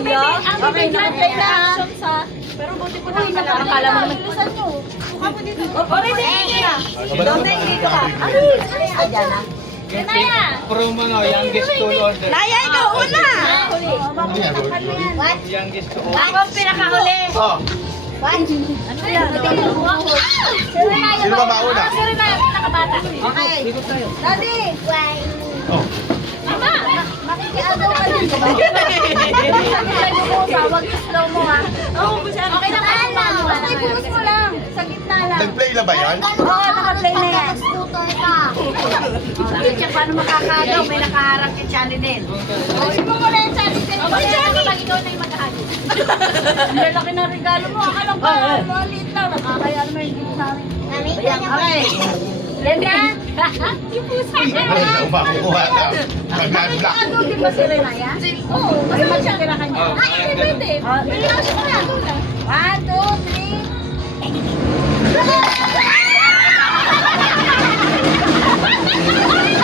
bibigyan reaction sa... Pero buti ko na nakakala mo naman. Ilusan nyo. Mukha mo dito. Dito ka. Ayan na. Naya! From youngest to order. Naya, ikaw una! What? Youngest to Ako order. ang pinakahuli. Oh, What? Ano yan? sino ba mauna? Sino na yung pinakabata? Okay. Daddy! Why? Oh. Mama! Makikiagaw ka din. Sabi mo, tawag yung slow mo ha. Okay na ka. Okay, buhos mo lang. Sa gitna lang. Nag-play na ba yan? Oo, naka-play na yan. Tutor ka. Bakit siya paano makakagaw? May nakaharap kay Chanilin. Sipo mo na yung Chanilin. Okay, Chanilin. Pag ikaw na yung mag-ahagin. Ang laki ng regalo mo. Akala ko, maliit lang. Nakakaya naman yung dito sa amin. Mami, kanya ba? Linda! Yung pusa niya. Ano ba kukuha na? Mag-black. Ano, di ba si Renaya? Oo, mas magkakira ka niya. Ay, depende. Pili lang siya kaya. 1, 2, 3.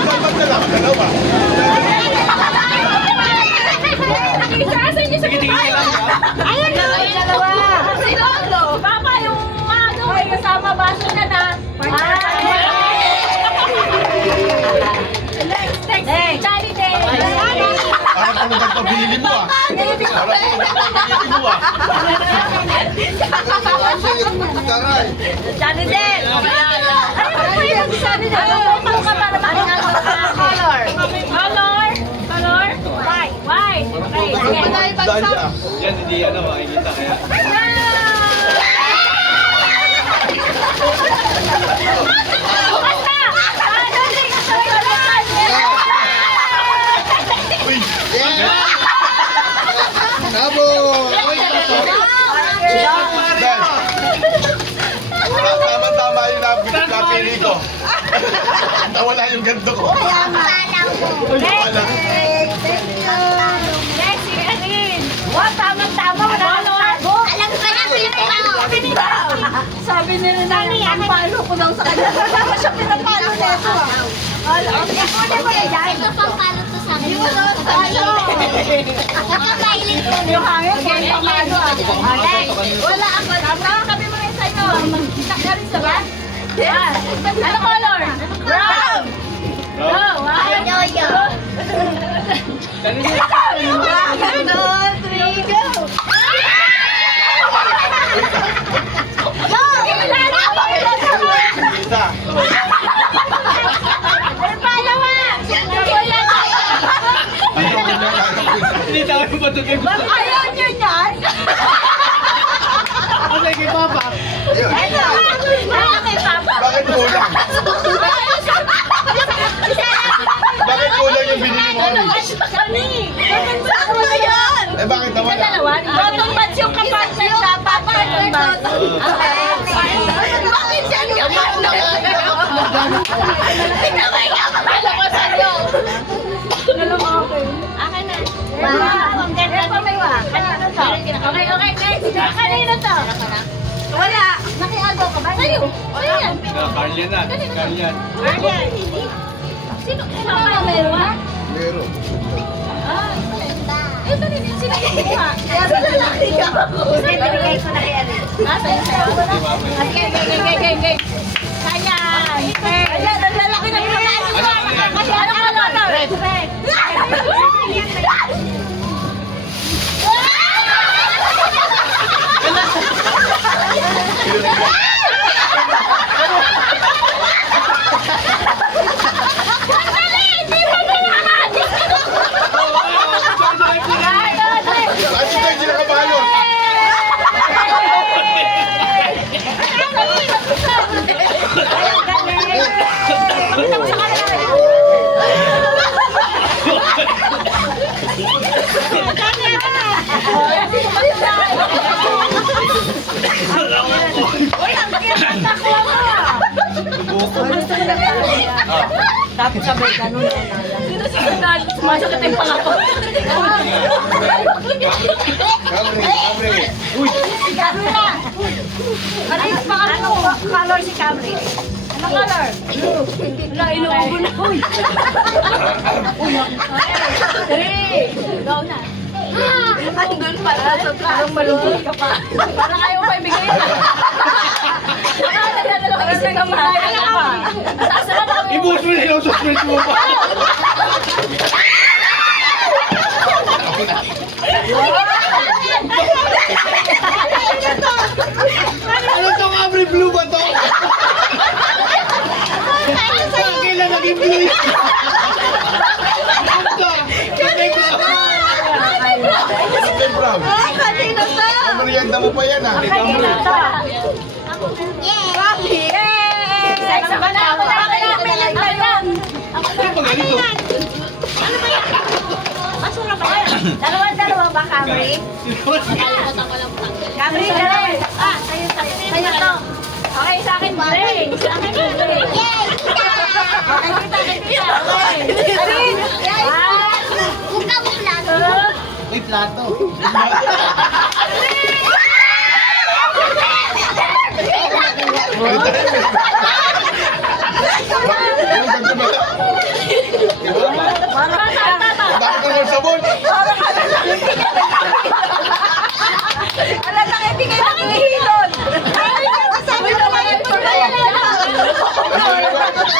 Dapat na lang, dalawa. Isa-asa niyo sa Sige, tingin lang. Ayun na, yung dalawa. Si Lolo. Papa, yung ano, may kasama baso niya na. Next, Charlie Day. Parang kung nagpabili mo ah. Parang kung nagpabili mo ah. Taray. Charlie Day. Ano po yung sabi niya? Ano ka para makakita? Color. Color. Color. White. White. Okay. Sige. Daan siya. Yan, hindi makikita kaya. Uy! Tabo! Dan! Tama-tama yung napili ko. Nawala yung ganto ko. Palang ko. Wala. Next, si Karin. Wow, tama-tama. Wala ka tago. Alam ko na pinapalo. Sabi ni Renay, ang palo ko daw sa kanya. Wala pa siya pinapalo neto. Ito pang palo to sa akin. Nakakailit ko. Yung hangin, kaya pamalo. Wala ako. Nakakabi mo rin sa'yo. Nakaris na ba? Yes. Ano color? Brown. Go. I know you. 1, 2, 3, go. Isa. Hindi tayo matutuloy. Ayaw niyo yan? Kasi kay Papa. Ayun. Kay Papa. Bakit kulang? Bakit kulang yung binili mo kami? Kami! Saan mo yan? Eh bakit Sa nawala? dalawa? Bottom batch yung kapartner dapat. Bottom batch. Bakit yan kapartner? Tinamay ka kapalo ko sa'yo. Akin na. Wow, ang ganda pa may wa. Kanino to? Okay, okay, next. Kanino to? Wala. Nakiagaw ka ba? Sa'yo. Sa'yo yan. Carl yan na. Carl yan. Aryan. Sino? Mama, meron ba? Meron. Ito rin yung sinakuha. Kaya sa lalaki ka ako. Hindi, binigay ko na kay Alin. Sa'yo, sa'yo. Okay. Sayang. Ayan, ang lalaki na yung mga ano. Ano? Red. Bakit ito yung kinakabahan? Tapos sabi, ganun. Sino si Sandal? Sumasakit yung pangako. Camry. Uy! Si Camry na. Ano color si Camry? Ano color? Blue. Wala, inuubo na. Uy! 3. Go na. Andun pala. Parang malungkot ka pa. Parang ayaw pa ibigay. Baka nagdadalawang isang kamay. Ano ka? Taas naman ako. Ibuhos mo nila, suspend mo pa. Ano tong every blue ba to? Kailan naging blue yun? Ano to? Chicken brown. Kanina to. Merienda mo pa yan, ah. Kanina to. Yay! Yay! Sex ba na? Pilit na yun. Ano ba ganito? Masura ba yan? Dalawa ba, Camry? Camry, dalawa. Ah, sa'yo to. Okay, sa akin, Maring. Sa akin, Maring. Yay! Okay, kita. Okay. Arin! Mukha mo lang. May plato. Bakit ka ng sabon? Alam na kayo, bigay na kihilod. Ay, sabi na lang ito.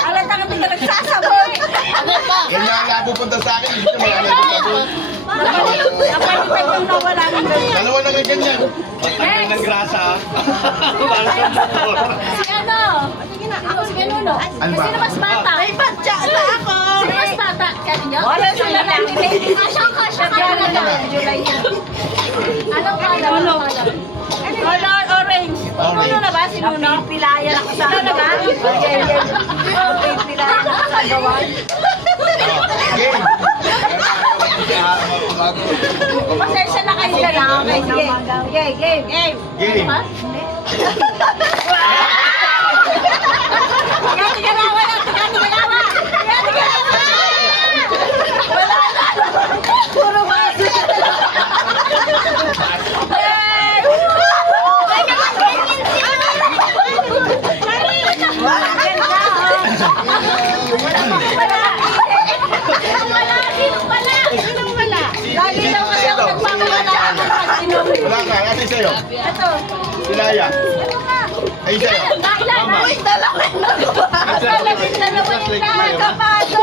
Alam na kayo, bigay nagsasaboy. Yan nga nga pupunta sa akin. Hindi ka malalagay. Napalitan yung nawala ng ganyan. Dalawa na kay ganyan. Patanggal ng grasa. Para sa motor. Si ano? Ako si Ganuno. Ano ba? Sino mas bata? May batya na ako. Sino mas bata? Kanino? Wala sila lang. Kasya ka na. July yan. Anong color? Anong color? Color orange. Nuno na ba? Si Nuno? Pilayan ako sa Nuno ba? Pilayan ako sa gawan. Game. Pasensya na kayo na lang. Okay, sige. Sige, game. Game. Game. Ano ba? Gati ka lawa lang. Gati ka lawa. Gati ka lawa. Wala na. Puro baso. Yay! Ay, kapag-gaming siya. Wala ganda. Wala. Sinong wala? Lagi daw kasi ako nagpapawala ako pag inom. Wala ka. Kasi sa'yo. Ito. Silaya. Ano ka? Ay, sa'yo. Dahil na. Uy, dalawa yung nagawa. Dalawa yung nakakapado.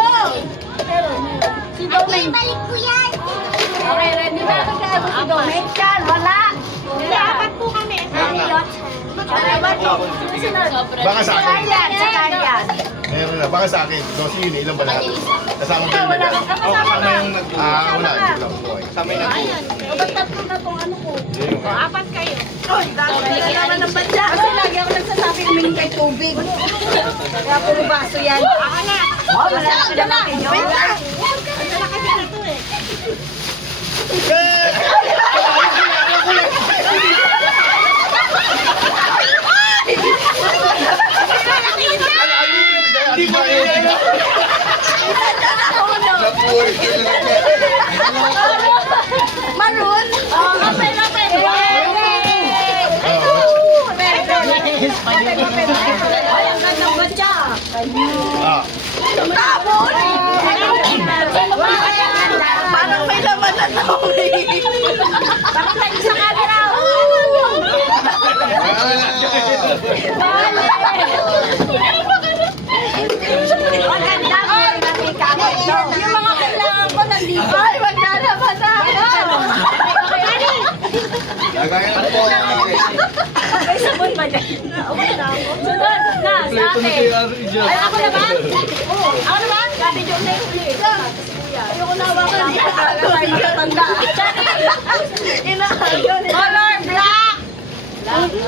Si Domain. Balik ko yan. Okay, ready na. Si Domain yan. Wala. Hindi, apat po kami. Baka sa akin. Yan, sa kanya. Meron na. Baka sa akin. Dosi yun. Ilang ba lahat? Kasama ba Ikaw, yung wala lahat? kang Ako kasama kasama ka. yung nag- Wala. Ito lang po. Kasama yung nag- O, ba't tatlo na tong ano ko? Yun. Apat kayo. Uy, dami na naman ng badya. Kasi lagi ako nagsasabi humingi kay tubig. Kaya puro baso yan. Ako na. Oh, wala na ka naman kayo. Wait lang. Wala kasi na to eh. Hindi ba yun? Napuhay ka na lang. Maroon? Oo, kapay. Ay, ang gandang badya. Tapon! Parang may laman na to. Bakit tayo sa camera? Maganda mo yung nakika ko. Yung mga kailangan ko nandito. Ay, maglalaban na ako. Lagay na po. May sabon ba dyan? Sunod na, sa Kompleto na akin. si Arjo. Ay, ako na ba? Oo. Ako na ba? Sabi Jom na yung huli. Ayoko na ba? Tanda. Color black.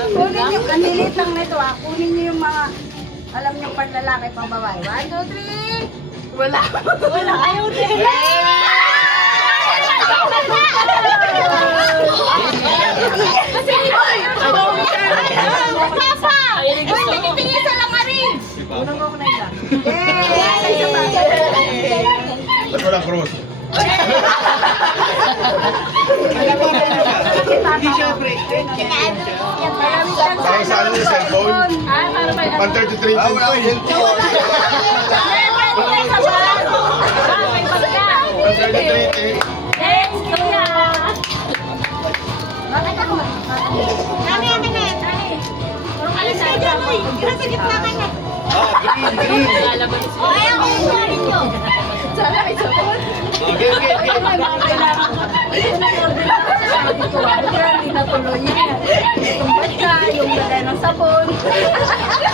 Kunin yung, ang lilit lang nito ah. Kunin niyo yung mga, alam niyo pang lalaki, pang babae. 1, 2, 3. Wala. Wala. Ayaw din. Kasi hoy! Papa! Hoy, tingin-tingin sa lang rin! Unang ako na isa. Ba't walang cross? Hindi siya break. Parang sa ano yung cellphone? Pang 33 Ah, wala akong cellphone. Pang 33 eh. Next, kuya! Nasa gitna ka na. Green. O, ayaw ko yung galing nyo. Sana may sabon. Okay. Ay, may mga kailangan ko. Ito na yung order ko sa sabi ko. Kaya hindi natuloy yan. Yung basta, yung lagay ng sabon.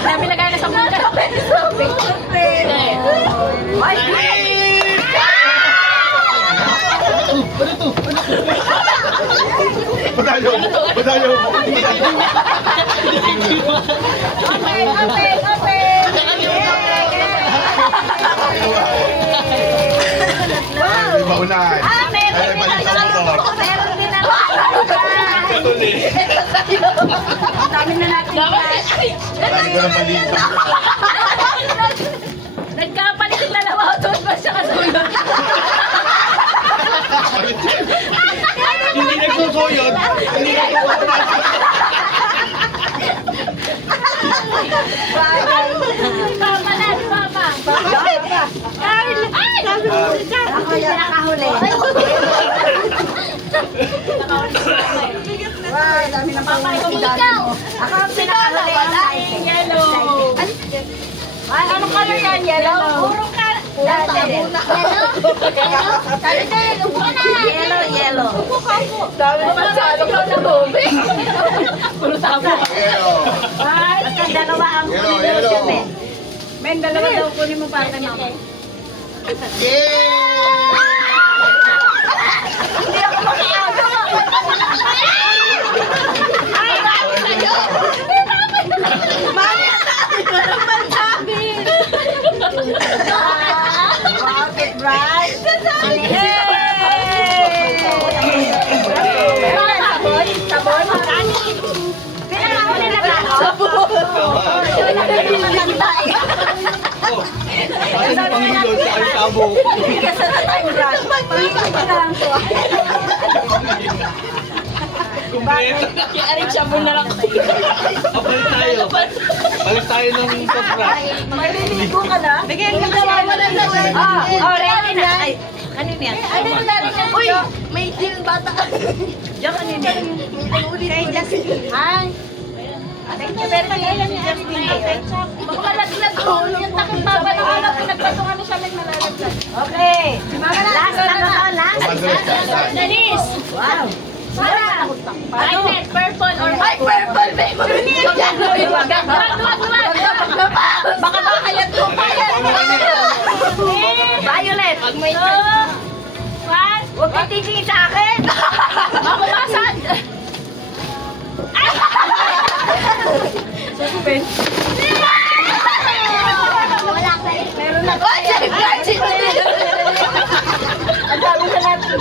Sabi lagay ng sabon ka. Ay, Padayo mo. Padayo mo. kape. Ay, maunahan. Ah, meron Ay, din balik sa na motor. meron din na Ang dami na natin cash. Lagi ko ng maliit sa motor. Nagkapalit yung dalawa ko doon pa siya kasunod. Hindi nagsusuyod. Hindi nagsusuyod. Papa na, di Papa. Carl! Ay! Ako yung nakahuli. Wow, dami ng Papa, ikaw dami mo. Ako ang pinakahuli. Yellow. Ay, anong color yan? Yellow? Puro ka. Yellow. Dami naman sa ano ko na bobe. Puro tabo. Yellow. Ay, basta dalawa ang Yellow, kunin yellow. mo. Men, dalawa daw kunin mo para kay mama. Hindi ako makiaga. Ay, bakit sa'yo? Mami, ano naman sabi? Bakit, Brad? Sabon? Sabon? Pinakahuli na ba ako? Maganda eh. Kasi yung Panginoon sa ay tabo. Kasi na tayo, Brad. Panginoon ka na lang to. Kumpleto. Aring sabon na lang. Balik tayo. Balik tayo ng toothbrush. Maliligo ka na? Bigyan ka na wala na. Ready na. Ay, ano yan? Ano yung dati na? Uy, may gin bata. Diyan ano yan? Kay Justin. Ay. Thank you very much. Justin. Baka malaglag ko. Yung takip baba ng ano, pinagpatungan na siya may malalaglag. Okay. Last na ba? Last. Denise. Wow. Para. Ano? Purple or white? Ay, purple. Wag. Baka makayat ko pa yan. Violet. Huwag ka titingin sa akin. Makumasad. Suspense. Wala ka rin. Meron na. Oh, ang dami na natin.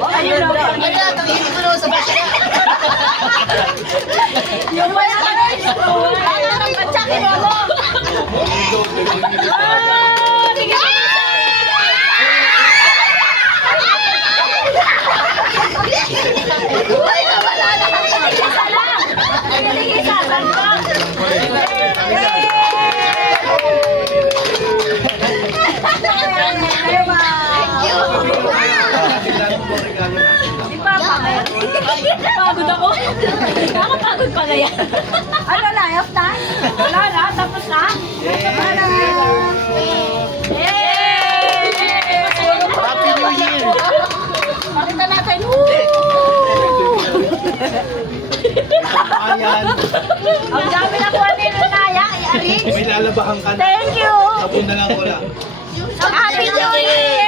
Ayun o. Yung wala ka na yung spoon. Ano nang patsakin mo? Uy, nawala na ang isa lang. Ang isa, saan ka? Di ba, pagod ako? Nakakapagod pala yan. Ano na, off time? Wala na, tapos na? Wala na. Yay! Happy New Year! Pakita natin. Ayan. Ang dami na po ni Lunaya, i-arrange. May lalabahan ka na. Thank you. Sabon na lang ko lang. Happy New Year!